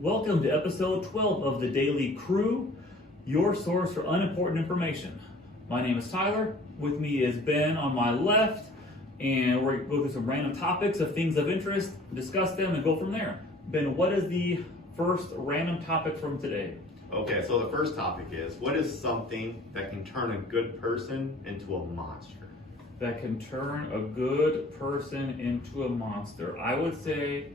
Welcome to episode 12 of the Daily Crew, your source for unimportant information. My name is Tyler. With me is Ben on my left, and we're going to go through some random topics of things of interest, discuss them, and go from there. Ben, what is the first random topic from today? Okay, so the first topic is, what is something that can turn a good person into a monster? That can turn a good person into a monster. I would say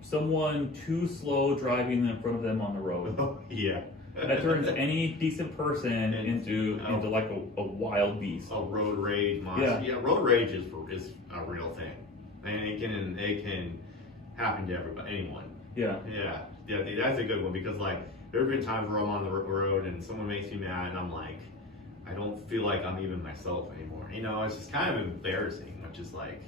someone too slow driving in front of them on the road. Oh, yeah. That turns any decent person into like a wild beast. A road rage monster. Yeah. Road rage is a real thing. And it can happen to anyone. Yeah. Yeah, that's a good one because like there have been times where I'm on the road and someone makes me mad and I'm like, I don't feel like I'm even myself anymore. You know, it's just kind of embarrassing, which is like,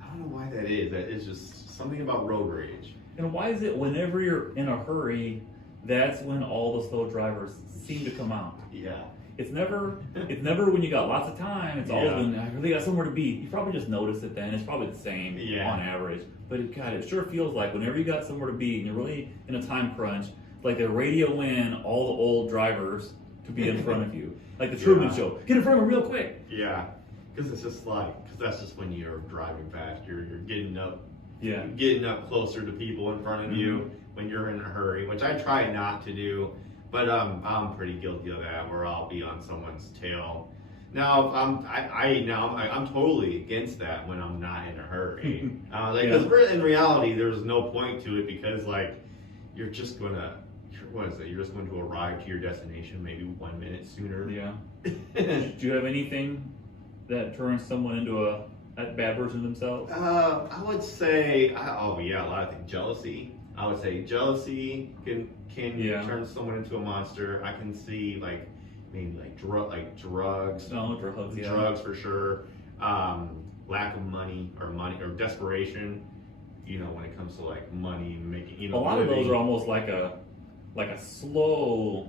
I don't know why that is. That is just something about road rage. And why is it whenever you're in a hurry, that's when all the slow drivers seem to come out? Yeah. It's never when you got lots of time. It's always when I really got somewhere to be. You probably just noticed it then. It's probably the same on average. But it sure feels like whenever you got somewhere to be and you're really in a time crunch, like they radio in all the old drivers to be in front of you. Like the Truman Show. Get in front of them real quick. Yeah. Because that's just when you're driving fast. You're getting up. Yeah. Getting up closer to people in front of you when you're in a hurry, which I try not to do, but I'm pretty guilty of that, where I'll be on someone's tail. Now I'm totally against that when I'm not in a hurry. Because in reality, there's no point to it because like you're just going to arrive to your destination maybe 1 minute sooner. Yeah. Do you have anything that turns someone into a bad version of themselves? I would say, a lot of things. Jealousy. I would say jealousy can turn someone into a monster. I can see like maybe drugs. No, drugs. Yeah. Drugs for sure. Lack of money or desperation. You know, when it comes to like money making. You know, a lot of those are almost like a slow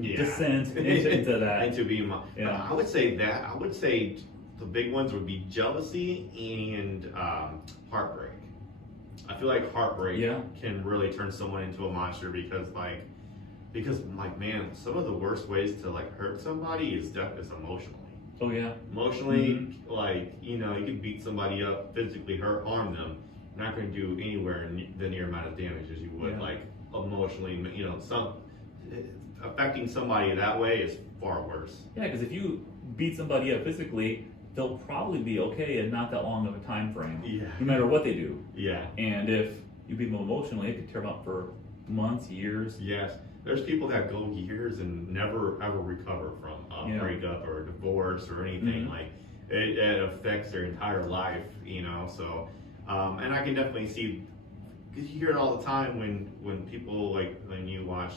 descent into that. Into being. Yeah. I would say that. I would say the big ones would be jealousy and heartbreak. I feel like heartbreak can really turn someone into a monster because man, some of the worst ways to like hurt somebody is emotionally. Oh yeah. Emotionally, like, you know, you can beat somebody up, physically harm them. You're not going to do anywhere the near amount of damage as you would like emotionally. You know, affecting somebody that way is far worse. Yeah, because if you beat somebody up physically, they'll probably be okay in not that long of a time frame. Yeah. No matter what they do. Yeah. And if you beat them emotionally, it could tear them up for months, years. Yes. There's people that go years and never ever recover from a breakup or a divorce or anything. Like it affects their entire life, you know. So, and I can definitely see, because you hear it all the time when people when you watch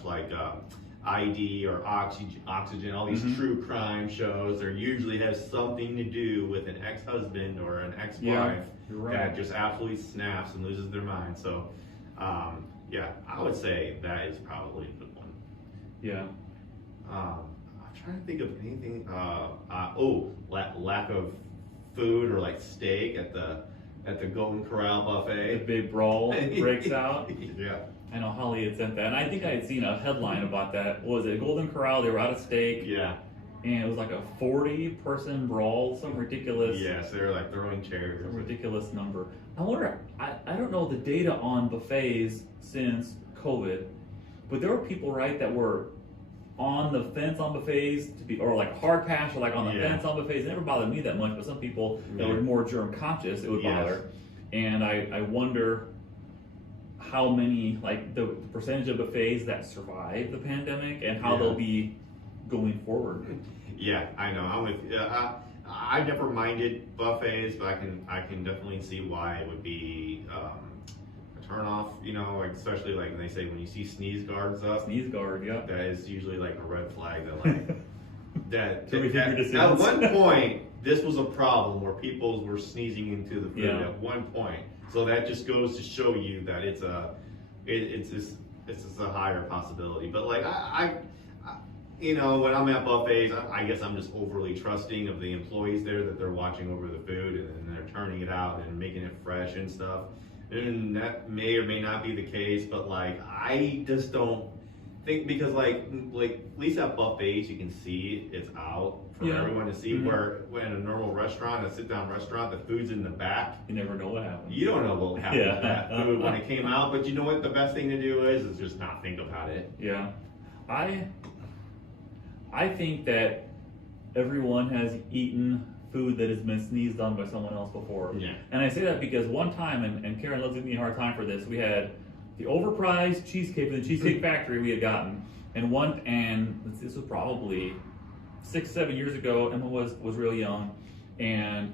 ID or Oxygen, all these true crime shows, they usually have something to do with an ex-husband or an ex-wife that just absolutely snaps and loses their mind. So, I would say that is probably the one. Yeah. I'm trying to think of anything. Lack of food or like steak at the Golden Corral buffet. The big brawl breaks out. Yeah. I know Holly had sent that, and I think I had seen a headline about that. What was it Golden Corral? They were out of steak. Yeah. And it was like a 40-person brawl, some ridiculous. Yes, they were like throwing chairs. Some ridiculous number. I wonder. I don't know the data on buffets since COVID, but there were people that were on the fence on buffets or like hard pass or like on the fence on buffets. It never bothered me that much, but some people that were more germ conscious, it would bother. And I wonder how many, like the percentage of buffets that survived the pandemic and how they'll be going forward. Yeah, I know. I'm with. I never minded buffets, but I can definitely see why it would be a turn off. You know, like especially like when they say when you see sneeze guards up. Sneeze guard, yeah. That is usually like a red flag that like that at one point this was a problem where people were sneezing into the food at one point. So that just goes to show you that it's just a higher possibility. But like I you know, when I'm at buffets, I guess I'm just overly trusting of the employees there that they're watching over the food and they're turning it out and making it fresh and stuff. and that may or may not be the case, but like I just don't think because like at least at buffets you can see it's out for everyone to see. Where when a normal restaurant, a sit down restaurant, the food's in the back. You never know what happens. You don't know what happened with that food when it came out, but you know what the best thing to do is just not think about it. Yeah, I think that everyone has eaten food that has been sneezed on by someone else before. Yeah. And I say that because one time, and Karen loves giving me a hard time for this, we had the overpriced cheesecake from the Cheesecake Factory we had gotten, and this was probably 6-7 years ago. Emma was real young, and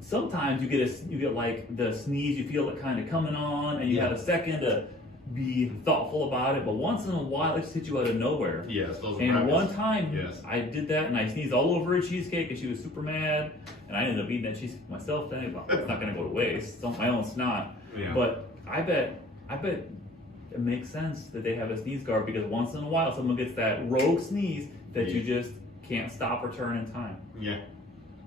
sometimes you get like the sneeze, you feel it kind of coming on, and you have a second to be thoughtful about it, but once in a while it just hits you out of nowhere. Yes, those and practice. One time Yes. I did that and I sneezed all over a cheesecake and she was super mad, and I ended up eating that cheesecake myself. Then it's not going to go to waste. It's my own snot. Yeah. But I bet it makes sense that they have a sneeze guard, because once in a while someone gets that rogue sneeze that you just can't stop or turn in time. Yeah,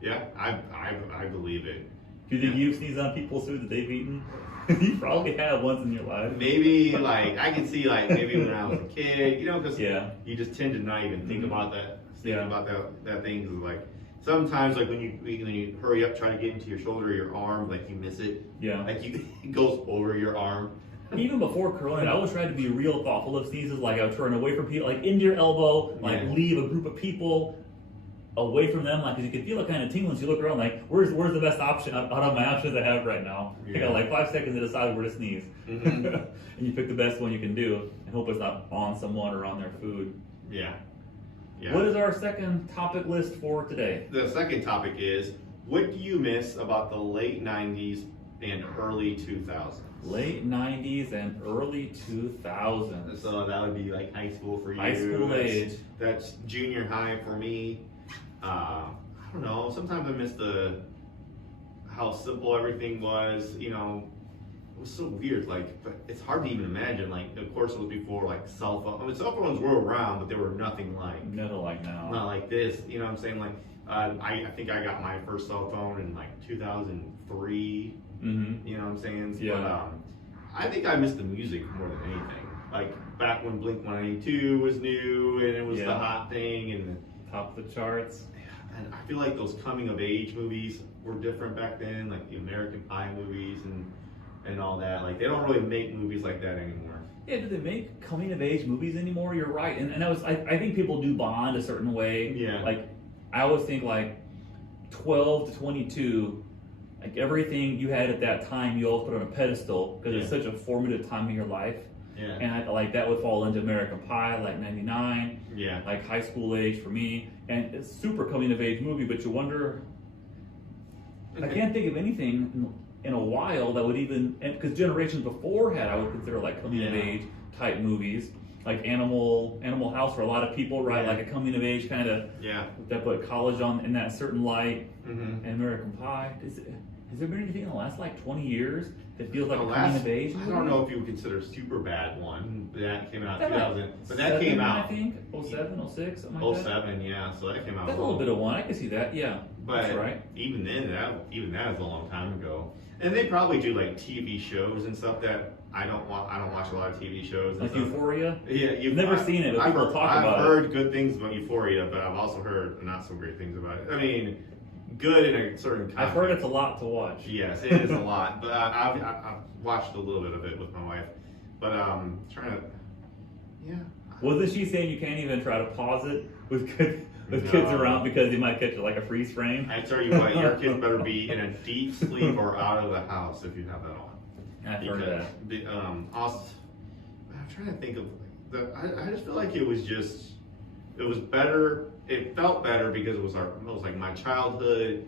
yeah, I believe it. Do you think you've sneezed on people's food that they've eaten? You probably have once in your life. Maybe like I can see like maybe when I was a kid, you know, because you just tend to not even think about that. Think Yeah. about that thing. 'Cause, like sometimes like when you hurry up, try to get into your shoulder or your arm, like you miss it. Yeah. Like it goes over your arm. Even before Corona, I always tried to be real thoughtful of sneezes. Like I would turn away from people, like into your elbow, like leave a group of people away from them, like, because you can feel it kind of tingling. So you look around, like, where's the best option out of my options I have right now? I got like 5 seconds to decide where to sneeze, and you pick the best one you can do, and hope it's not on someone or on their food. Yeah. Yeah. What is our second topic list for today? The second topic is, what do you miss about the late 90s and early 2000s? Late 90s and early 2000s. So that would be like high school for you. High school age. That's junior high for me. I don't know. Sometimes I miss how simple everything was. You know, it was so weird. Like, but it's hard to even imagine. Like, of course, it was before like cell phones. I mean, cell phones were around, but they were nothing like. Never like now. Not like this. You know what I'm saying? Like, I think I got my first cell phone in like 2003. Mm-hmm. You know what I'm saying? Yeah. But I think I miss the music more than anything. Like back when Blink-182 was new and it was the hot thing, and top of the charts. And I feel like those coming of age movies were different back then, like the American Pie movies and all that. Like they don't really make movies like that anymore. Yeah, do they make coming of age movies anymore? You're right, and I think people do bond a certain way. Yeah. Like I always think like 12 to 22, like everything you had at that time, you always put on a pedestal because it's such a formative time of your life. Yeah. And I like that would fall into American Pie, like 99. Yeah. Like high school age for me, and it's super coming of age movie. But you wonder, I can't think of anything in a while that would even, because generations before had, I would consider like coming of age type movies, like Animal House for a lot of people, right? Like a coming of age kind of that put college on in that certain light. And American Pie. Has there been anything in the last like 20 years that feels like a coming of age movie? I don't know if you would consider Superbad one, but that came out in That 2000. But that came out, I think 07, 06, something like that. 07, yeah. So that came out. That's a little bit of one. I can see that. Yeah, but that's right. even then, that is a long time ago. And they probably do like TV shows and stuff that I don't watch a lot of TV shows. And Like stuff. Euphoria. Yeah, You've never seen it, but people talk about it. I've heard good things about Euphoria, but I've also heard not so great things about it. I mean, good in a certain context. I've heard it's a lot to watch. Yes, it is a lot, but I've watched a little bit of it with my wife. But trying to, Wasn't she saying you can't even try to pause it with kids around because they might catch like a freeze frame? I tell you what, your kids better be in a deep sleep or out of the house if you have that on. I've heard that. Also, I'm trying to think of I just feel like it was better. It felt better because it was like my childhood,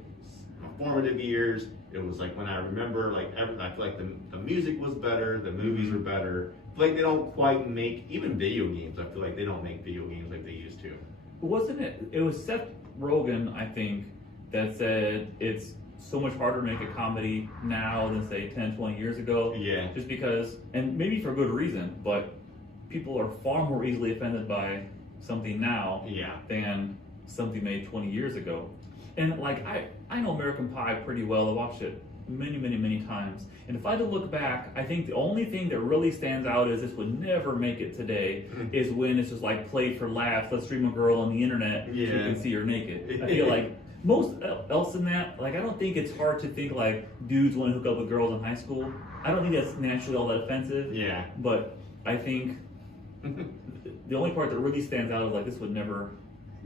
my formative years. It was like when I remember I feel like the music was better, the movies were better. I feel like they don't quite make even video games. I feel like they don't make video games like they used to. Wasn't it? It was Seth Rogen, I think, that said it's so much harder to make a comedy now than say 10, 20 years ago. Yeah. Just because, and maybe for good reason, but people are far more easily offended by something now than something made 20 years ago. And like I know American Pie pretty well. I watched it many, many, many times. And if I had to look back, I think the only thing that really stands out is this would never make it today is when it's just like played for laughs. Let's stream a girl on the internet so you can see her naked. I feel like most else than that, like I don't think it's hard to think like dudes want to hook up with girls in high school. I don't think that's naturally all that offensive. Yeah. But I think the only part that really stands out is like this would never.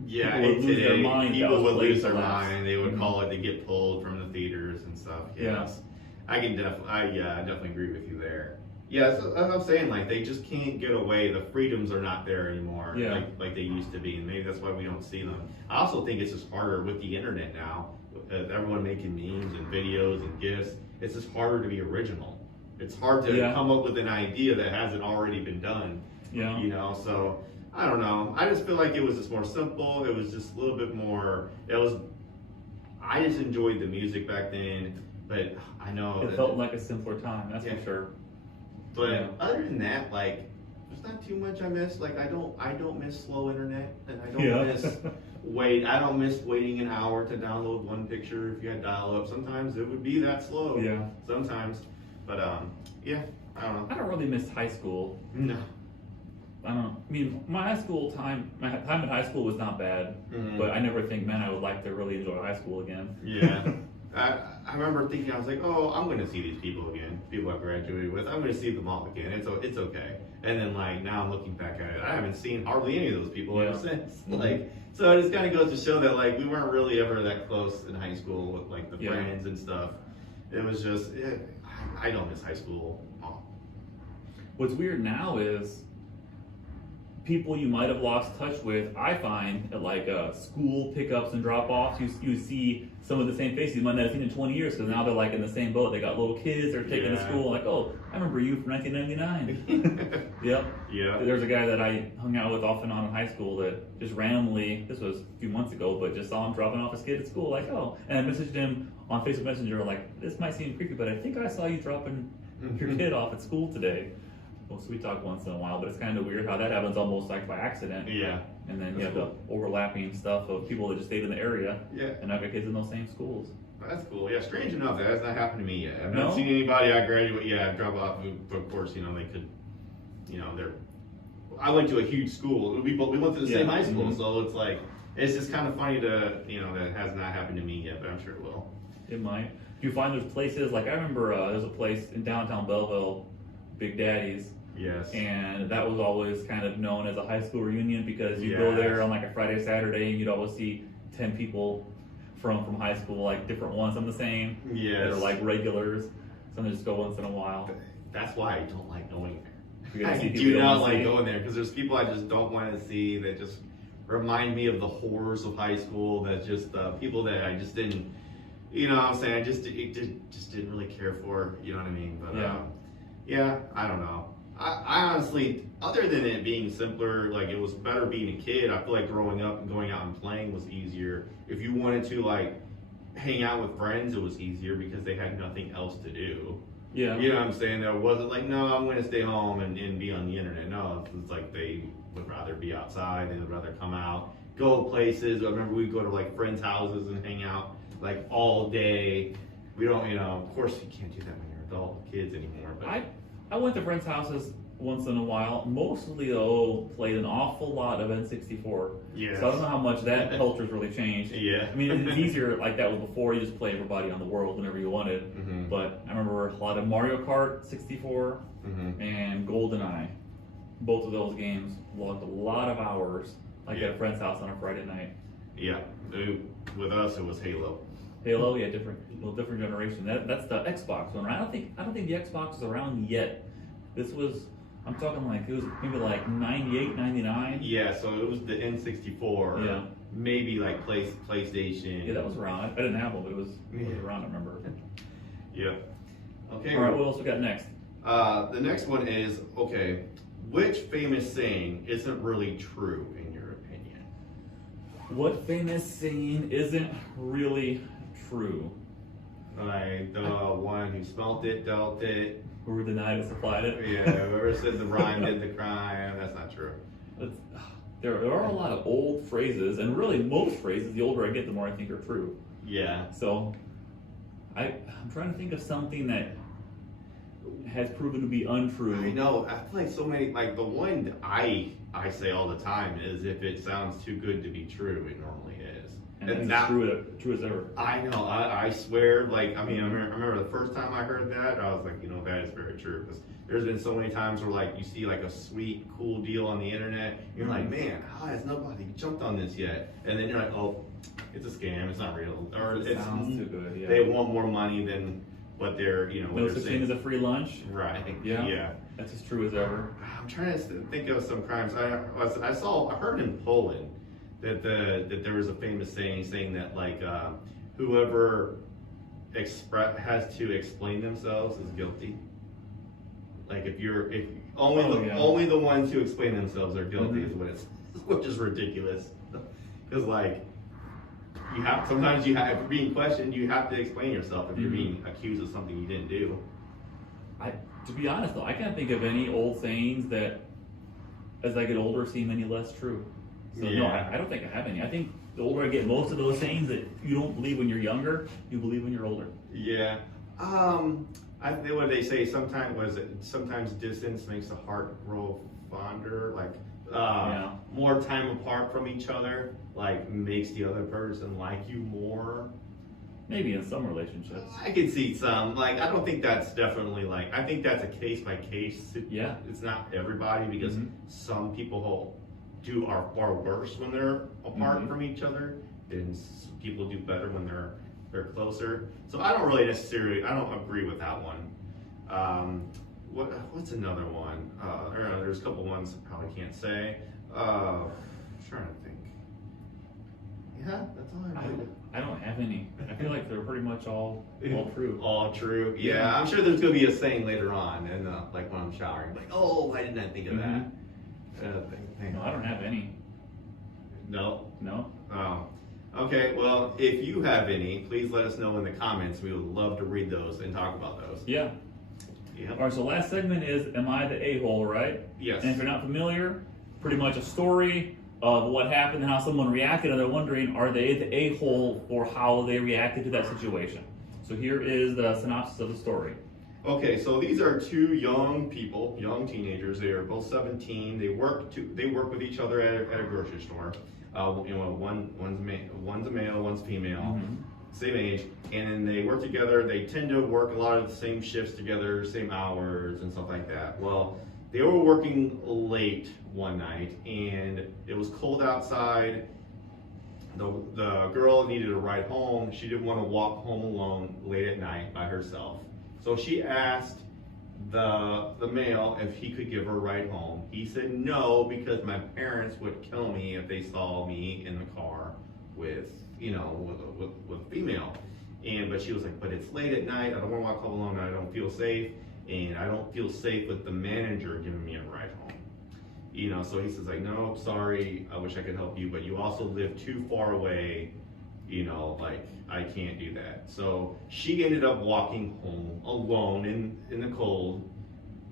Yeah, People would lose their mind. People would lose their for laughs. mind. They would call it to get pulled from the theaters and stuff. Yes. I can definitely, I definitely agree with you there. Yeah, so as I'm saying, like they just can't get away. The freedoms are not there anymore, like they used to be, and maybe that's why we don't see them. I also think it's just harder with the internet now. With everyone making memes and videos and gifs, it's just harder to be original. It's hard to come up with an idea that hasn't already been done. Yeah. You know, so I don't know. I just feel like it was just more simple. It was just a little bit more. I just enjoyed the music back then, but I know it felt like a simpler time. That's for sure. But other than that, like, there's not too much I miss. Like, I don't miss slow internet, and I don't miss I don't miss waiting an hour to download one picture if you had dial-up. Sometimes it would be that slow. Yeah. Sometimes, but yeah, I don't know. I don't really miss high school. No. I mean, my high school time, my time in high school was not bad, but I never think, man, I would like to really enjoy high school again. Yeah. I remember thinking, I was like, oh, I'm going to see these people again, people I graduated with. I'm going to see them all again. It's okay. And then, like, now I'm looking back at it, I haven't seen hardly any of those people ever since. Like, so it just kind of goes to show that, like, we weren't really ever that close in high school with, like, the friends and stuff. It was just, I don't miss high school. What's weird now is people you might have lost touch with, I find, at like school pickups and drop-offs, you see some of the same faces you might not have seen in 20 years because now they're like in the same boat. They got little kids, they're taking to school, like, oh, I remember you from 1999. Yep. Yeah. There's a guy that I hung out with off and on in high school that just randomly, this was a few months ago, but just saw him dropping off his kid at school, like, oh. And I messaged him on Facebook Messenger, like, this might seem creepy, but I think I saw you dropping your kid off at school today. Well, so we talk once in a while, but it's kind of weird how that happens almost like by accident. Yeah. And then you have the overlapping stuff of people that just stayed in the area. Yeah. And now got kids in those same schools. That's cool. Yeah, strange enough, that has not happened to me yet. I've not seen anybody I graduate, drop off. Of course, you know, they could, you know, I went to a huge school. We went to the same high school, so it's like, it's just kind of funny to, you know, that has not happened to me yet, but I'm sure it will. It might. Do you find there's places, like I remember there's a place in downtown Belleville, Big Daddy's. Yes. And that was always kind of known as a high school reunion because you go there on like a Friday, Saturday, and you'd always see 10 people from high school, like different ones. Some the same. Yes. That are like regulars. Some just go once in a while. That's why I don't like going there. I do not like going there because there's people I just don't want to see that just remind me of the horrors of high school. That just people that I just didn't, you know what I'm saying? I just didn't really care for. You know what I mean? But yeah, I don't know. I honestly, other than it being simpler, like it was better being a kid. I feel like growing up and going out and playing was easier. If you wanted to like hang out with friends, it was easier because they had nothing else to do. Yeah. You know what I'm saying? There wasn't like, no, I'm going to stay home and be on the internet. No, it's like they would rather be outside. They would rather come out, go places. I remember we'd go to like friends' houses and hang out like all day. We don't, you know, of course you can't do that when you're adult with kids anymore. But I went to friends' houses once in a while. Mostly, though, played an awful lot of N64. Yeah. So I don't know how much that culture's really changed. Yeah. I mean, it's easier like that was before. You just play everybody on the world whenever you wanted. Mm-hmm. But I remember a lot of Mario Kart 64 and GoldenEye. Both of those games logged a lot of hours, like at a friend's house on a Friday night. Yeah. With us, it was Halo. Halo, yeah, different generation. That's the Xbox one, right? I don't think the Xbox is around yet. This was, I'm talking like, it was maybe like 98, 99. Yeah, so it was the N64. Yeah. Maybe like PlayStation. Yeah, that was around. I didn't have one, but it was around, I remember. Yeah. Okay. All right, what else we got next? The next one is, okay, which famous saying isn't really true in your opinion? What famous saying isn't really true? Like the one who smelt it, dealt it. Who denied it, supplied it? Yeah, whoever said the rhyme did the crime. That's not true. There are a lot of old phrases, and really most phrases, the older I get, the more I think are true. Yeah. So, I'm trying to think of something that has proven to be untrue. I know. I feel like so many, like the one I say all the time is if it sounds too good to be true, it normally is. And that's true as ever. I know. I swear. Like, I mean, I remember the first time I heard that, I was like, you know, that is very true. Because there's been so many times where like you see like a sweet, cool deal on the internet, you're like, man, how has nobody jumped on this yet? And then you're like, oh, it's a scam. It's not real. Or It sounds too good. Yeah. They want more money than what they're, you know, what No they're such saying. thing as a free lunch. Right. Yeah. That's as true as ever. I'm trying to think of some crimes. I heard in Poland that there was a famous saying that like whoever has to explain themselves is guilty. Like if only the ones who explain themselves are guilty is what it's, which is ridiculous. Because like sometimes if you're being questioned, you have to explain yourself if you're being accused of something you didn't do. To be honest though, I can't think of any old sayings that, as I get older, seem any less true. So no, I don't think I have any. I think the older I get, most of those sayings that you don't believe when you're younger, you believe when you're older. Yeah. I think what they say sometimes distance makes the heart grow fonder. Like more time apart from each other, like makes the other person like you more. Maybe in some relationships. I could see some. Like, I don't think that's definitely like, I think that's a case by case. Yeah. It's not everybody because some people are far worse when they're apart from each other, and people do better when they're closer. So I don't agree with that one. What's another one? There's a couple ones I probably can't say. I'm trying to think. Yeah, that's all I don't have any. I feel like they're pretty much all true. All true. Yeah, I'm sure there's gonna be a saying later on, and like when I'm showering, like, oh, why didn't I think of that? No, I don't have any. No. Oh. Okay. Well, if you have any, please let us know in the comments. We would love to read those and talk about those. Yeah. All right. So last segment is, am I the a-hole? Right. Yes. And if you're not familiar, pretty much a story of what happened and how someone reacted, and they're wondering, are they the a-hole for how they reacted to that situation? So here is the synopsis of the story. Okay, so these are two young people, young teenagers. They are both 17. They work with each other at a grocery store. One's a male, one's female, same age, and then they work together. They tend to work a lot of the same shifts together, same hours and stuff like that. Well, they were working late one night, and it was cold outside. The girl needed a ride home. She didn't want to walk home alone late at night by herself. So she asked the male if he could give her a ride home. He said no, because my parents would kill me if they saw me in the car with a female. But she was like, but it's late at night. I don't want to walk home alone. I don't feel safe, and I don't feel safe with the manager giving me a ride home. So he says like, no, sorry. I wish I could help you, but you also live too far away. Like I can't do that. So she ended up walking home alone in the cold,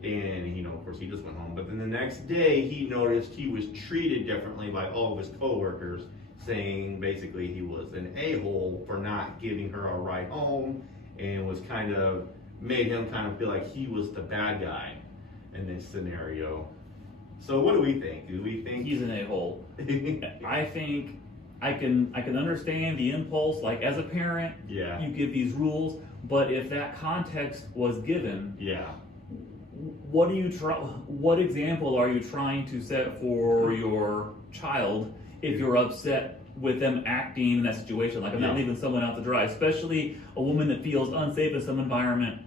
and of course he just went home. But then the next day he noticed he was treated differently by all of his coworkers, saying basically he was an a-hole for not giving her a ride home, and made him kind of feel like he was the bad guy in this scenario. So what do we think? Do we think he's an a-hole? I think I can understand the impulse, like as a parent, you give these rules, but if that context was given, what example are you trying to set for your child if you're upset with them acting in that situation? Like, I'm not leaving someone out to dry, especially a woman that feels unsafe in some environment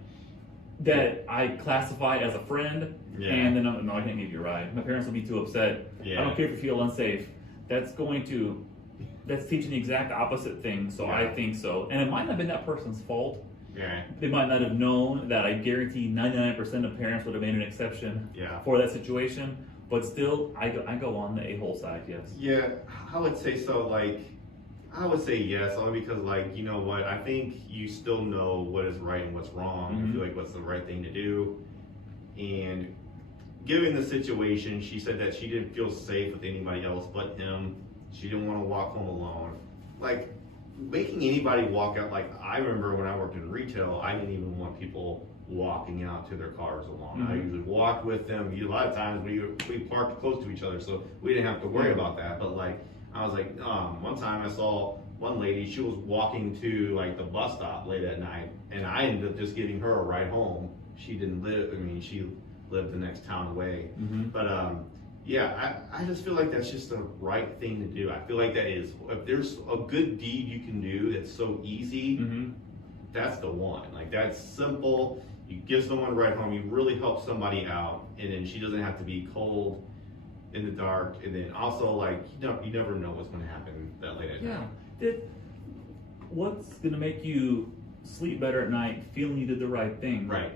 that I classify as a friend, and then no, I can't give you a ride. My parents will be too upset. I don't care if you feel unsafe. That's teaching the exact opposite thing. So I think so. And it might not have been that person's fault. They might not have known that. I guarantee 99% of parents would have made an exception for that situation. But still, I go on the a-hole side, yes. Yeah, I would say so. Like, I would say yes, only because, like, you know what? I think you still know what is right and what's wrong. You feel like what's the right thing to do. And given the situation, she said that she didn't feel safe with anybody else but him. She didn't want to walk home alone. Like, making anybody walk out, like I remember when I worked in retail, I didn't even want people walking out to their cars alone. I usually walked with them. A lot of times we parked close to each other, so we didn't have to worry about that. But like, I was like, one time I saw one lady, she was walking to like the bus stop late at night, and I ended up just giving her a ride home. She didn't live, she lived the next town away. But yeah, I just feel like that's just the right thing to do. I feel like that is, if there's a good deed you can do that's so easy, that's the one. Like, that's simple. You give someone a ride home, you really help somebody out, and then she doesn't have to be cold in the dark. And then also, like, you never know what's going to happen that late at night. What's going to make you sleep better at night feeling you did the right thing? Right.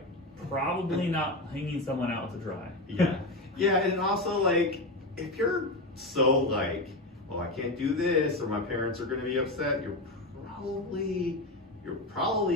Probably not hanging someone out to dry. Yeah, and also, like, if you're so like, well, I can't do this, or my parents are going to be upset, you're probably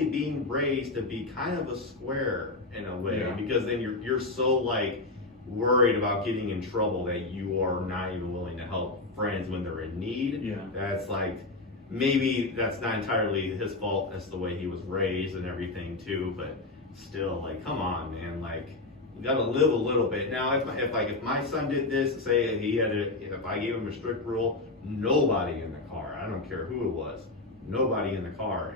being raised to be kind of a square in a way, because then you're so like worried about getting in trouble that you are not even willing to help friends when they're in need. That's like, maybe that's not entirely his fault. That's the way he was raised and everything too, but still, like, come on, man, like, you gotta live a little bit. Now, if my son did this, say if I gave him a strict rule, nobody in the car, I don't care who it was, nobody in the car,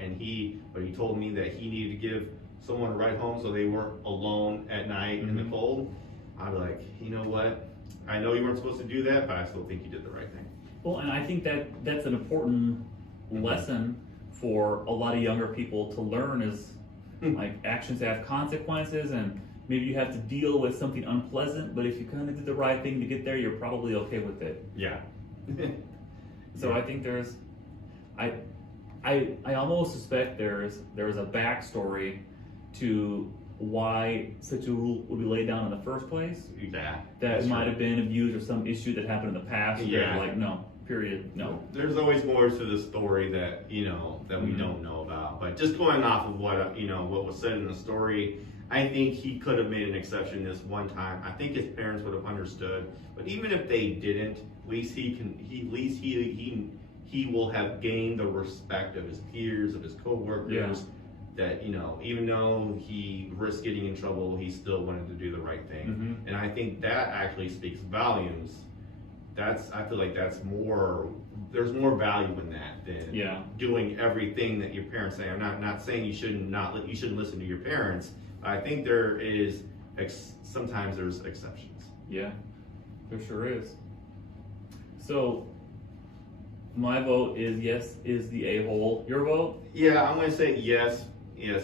but he told me that he needed to give someone a ride home so they weren't alone at night in the cold, I'd be like, you know what, I know you weren't supposed to do that, but I still think you did the right thing. Well, and I think that's an important lesson for a lot of younger people to learn, is like, actions have consequences, and maybe you have to deal with something unpleasant, but if you kind of did the right thing to get there, you're probably okay with it. So I think I almost suspect there's a backstory to why such a rule would be laid down in the first place. That might have been abused or some issue that happened in the past. Like, no, period, no. There's always more to the story that we don't know about. But just going off of what was said in the story, I think he could have made an exception this one time. I think his parents would have understood. But even if they didn't, at least he will have gained the respect of his peers, of his coworkers. That, even though he risked getting in trouble, he still wanted to do the right thing. And I think that actually speaks volumes. I feel like there's more value in that than doing everything that your parents say. I'm not saying you shouldn't listen to your parents. I think sometimes there's exceptions. Yeah, there sure is. So my vote is yes, is the a-hole. Your vote? Yeah, I'm going to say yes,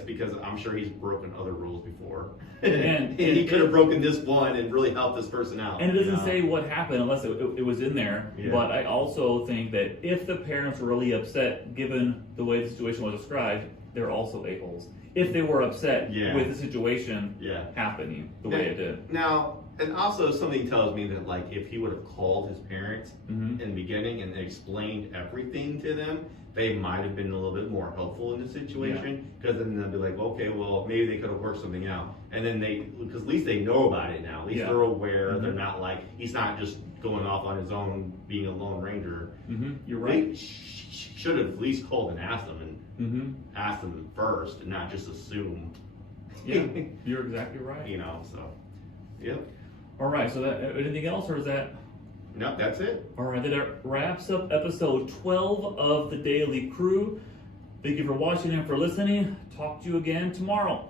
because I'm sure he's broken other rules before. And he could have broken this one and really helped this person out. And it doesn't say what happened unless it was in there. But I also think that if the parents were really upset, given the way the situation was described, they're also a-holes. If they were upset with the situation happening the way it did. Now, and also something tells me that, like, if he would have called his parents in the beginning and explained everything to them, they might have been a little bit more helpful in the situation, because then they'll be like, okay, well, maybe they could have worked something out. And then because at least they know about it now. At least they're aware. They're not like, he's not just going off on his own, being a lone ranger. You're right. They should have at least called and asked them, asked them first, and not just assume. Yeah, you're exactly right. So, yep. All right, so anything else, or is that? No, that's it. All right, that wraps up episode 12 of The Daily Crew. Thank you for watching and for listening. Talk to you again tomorrow.